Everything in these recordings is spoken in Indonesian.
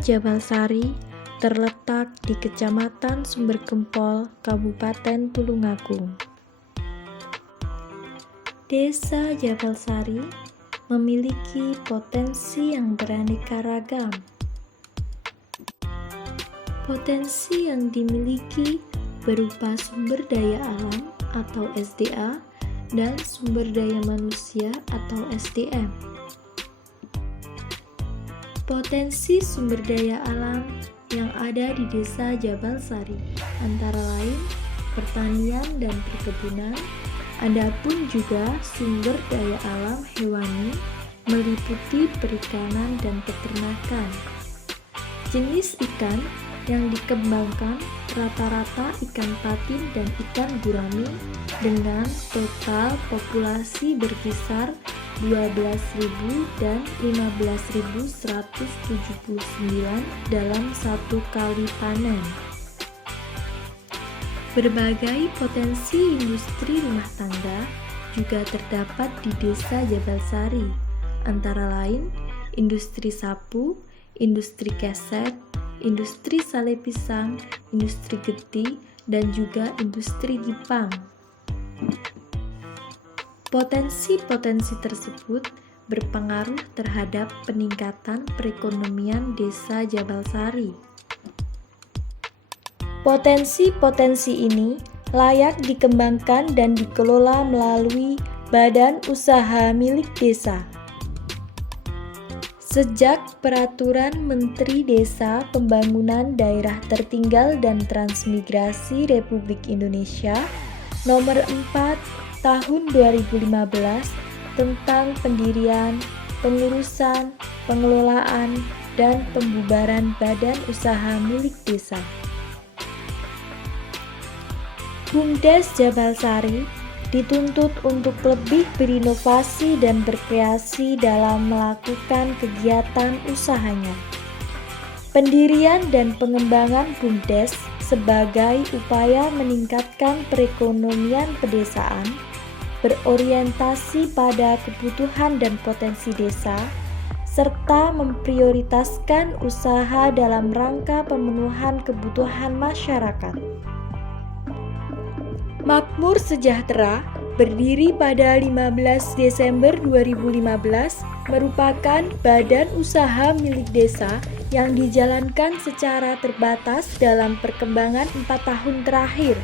Jabalsari terletak di Kecamatan Sumbergempol, Kabupaten Tulungagung. Desa Jabalsari memiliki potensi yang beraneka ragam. Potensi yang dimiliki berupa sumber daya alam atau SDA dan sumber daya manusia atau SDM. Potensi sumber daya alam yang ada di Desa Jabalsari antara lain pertanian dan perkebunan, adapun juga sumber daya alam hewani meliputi perikanan dan peternakan. Jenis ikan yang dikembangkan rata-rata ikan patin dan ikan gurami dengan total populasi berkisar 12.000 dan 15.179 dalam satu kali panen. Berbagai potensi industri rumah tangga juga terdapat di Desa Jabalsari, antara lain industri sapu, industri keset, industri sale pisang, industri geti, dan juga industri gipang. Potensi-potensi tersebut berpengaruh terhadap peningkatan perekonomian Desa Jabalsari. Potensi-potensi ini layak dikembangkan dan dikelola melalui badan usaha milik desa. Sejak Peraturan Menteri Desa Pembangunan Daerah Tertinggal dan Transmigrasi Republik Indonesia Nomor 4 Tahun 2015 tentang pendirian, pengurusan, pengelolaan, dan pembubaran badan usaha milik desa. BUMDes Jabalsari dituntut untuk lebih berinovasi dan berkreasi dalam melakukan kegiatan usahanya. Pendirian dan pengembangan BUMDes sebagai upaya meningkatkan perekonomian pedesaan berorientasi pada kebutuhan dan potensi desa, serta memprioritaskan usaha dalam rangka pemenuhan kebutuhan masyarakat. Makmur Sejahtera berdiri pada 15 Desember 2015 merupakan badan usaha milik desa yang dijalankan secara terbatas dalam perkembangan 4 tahun terakhir.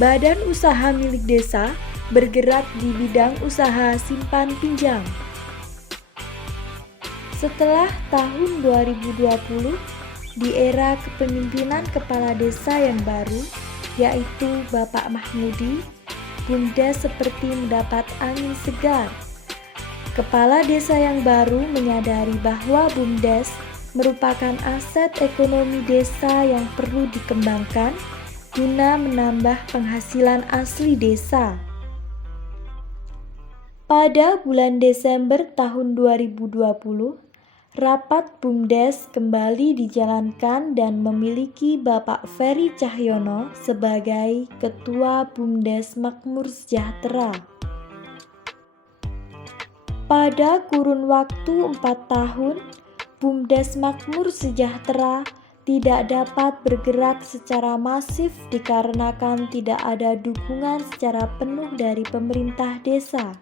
Badan usaha milik desa bergerak di bidang usaha simpan pinjam. Setelah tahun 2020, di era kepemimpinan kepala desa yang baru, yaitu Bapak Mahmudi, BUMDes seperti mendapat angin segar. Kepala desa yang baru menyadari bahwa BUMDes merupakan aset ekonomi desa yang perlu dikembangkan guna menambah penghasilan asli desa. Pada bulan Desember tahun 2020, rapat BUMDes kembali dijalankan dan memiliki Bapak Ferry Cahyono sebagai Ketua BUMDes Makmur Sejahtera. Pada kurun waktu 4 tahun, BUMDes Makmur Sejahtera tidak dapat bergerak secara masif dikarenakan tidak ada dukungan secara penuh dari pemerintah desa.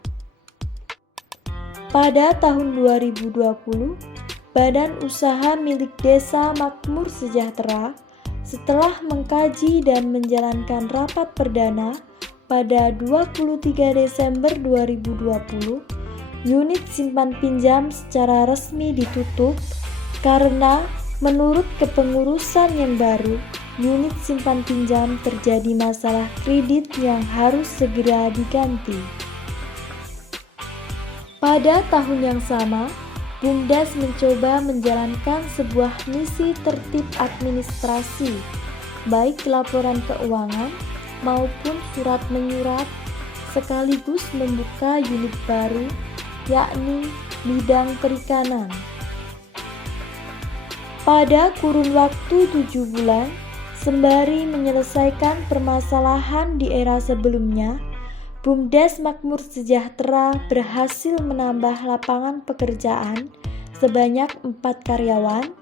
Pada tahun 2020, Badan Usaha milik Desa Makmur Sejahtera setelah mengkaji dan menjalankan rapat perdana pada 23 Desember 2020, unit simpan pinjam secara resmi ditutup karena menurut kepengurusan yang baru, unit simpan pinjam terjadi masalah kredit yang harus segera diganti. Pada tahun yang sama, BUMDes mencoba menjalankan sebuah misi tertib administrasi, baik laporan keuangan maupun surat menyurat, sekaligus membuka unit baru, yakni bidang perikanan. Pada kurun waktu 7 bulan, sembari menyelesaikan permasalahan di era sebelumnya, BUMDes Makmur Sejahtera berhasil menambah lapangan pekerjaan sebanyak 4 karyawan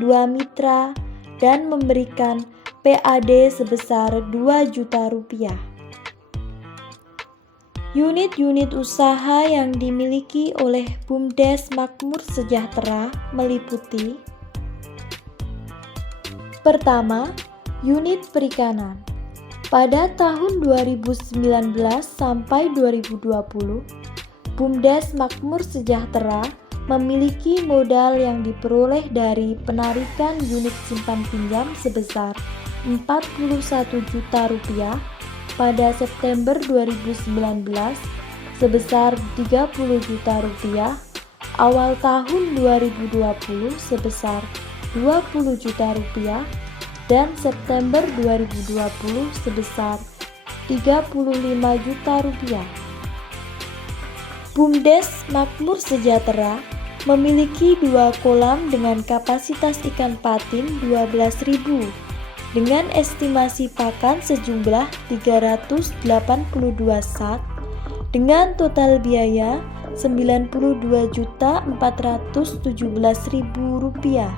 2 mitra, dan memberikan PAD sebesar Rp2.000.000. Unit-unit usaha yang dimiliki oleh BUMDes Makmur Sejahtera meliputi: pertama, unit perikanan. Pada tahun 2019 sampai 2020, BUMDes Makmur Sejahtera memiliki modal yang diperoleh dari penarikan unit simpan pinjam sebesar Rp41 juta, pada September 2019 sebesar Rp30 juta, awal tahun 2020 sebesar Rp20 juta, dan September 2020 sebesar Rp35 juta. BUMDes Makmur Sejahtera memiliki 2 kolam dengan kapasitas ikan patin 12.000 dengan estimasi pakan sejumlah 382 sak dengan total biaya Rp92.417.000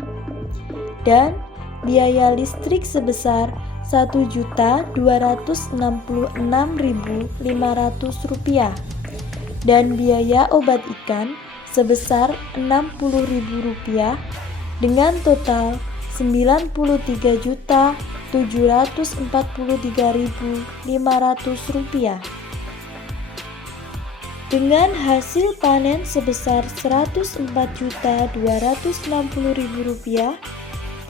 dan biaya listrik sebesar Rp1.266.500 dan biaya obat ikan sebesar Rp60.000 dengan total Rp93.743.500. Dengan hasil panen sebesar Rp104.260.000,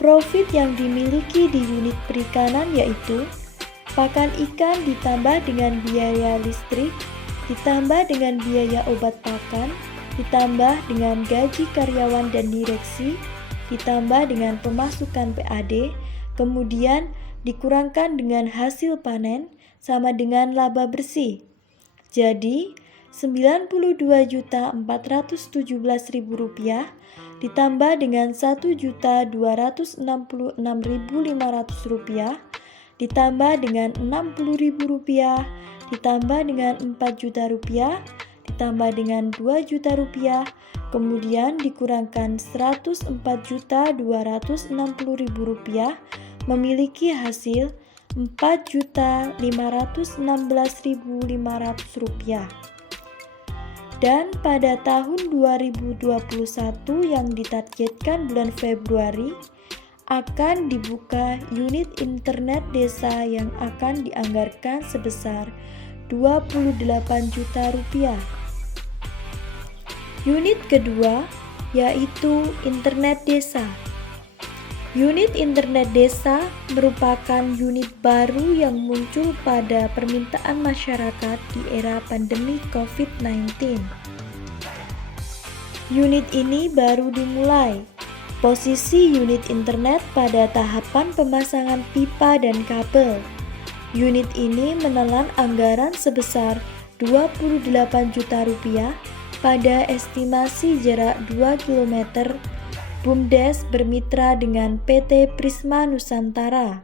profit yang dimiliki di unit perikanan yaitu pakan ikan ditambah dengan biaya listrik, ditambah dengan biaya obat pakan, ditambah dengan gaji karyawan dan direksi, ditambah dengan pemasukan PAD, kemudian dikurangkan dengan hasil panen sama dengan laba bersih. Jadi, Rp92.417.000 ditambah dengan Rp1.266.500 ditambah dengan Rp60.000 ditambah dengan Rp4 juta ditambah dengan Rp2 juta, kemudian dikurangkan Rp104.260.000 memiliki hasil Rp4.516.500. Dan pada tahun 2021 yang ditargetkan bulan Februari akan dibuka unit internet desa yang akan dianggarkan sebesar Rp28 juta. Unit kedua yaitu internet desa. Unit internet desa merupakan unit baru yang muncul pada permintaan masyarakat di era pandemi COVID-19. Unit ini baru dimulai. Posisi unit internet pada tahapan pemasangan pipa dan kabel. Unit ini menelan anggaran sebesar Rp28 juta pada estimasi jarak 2 km. BUMDes bermitra dengan PT Prisma Nusantara.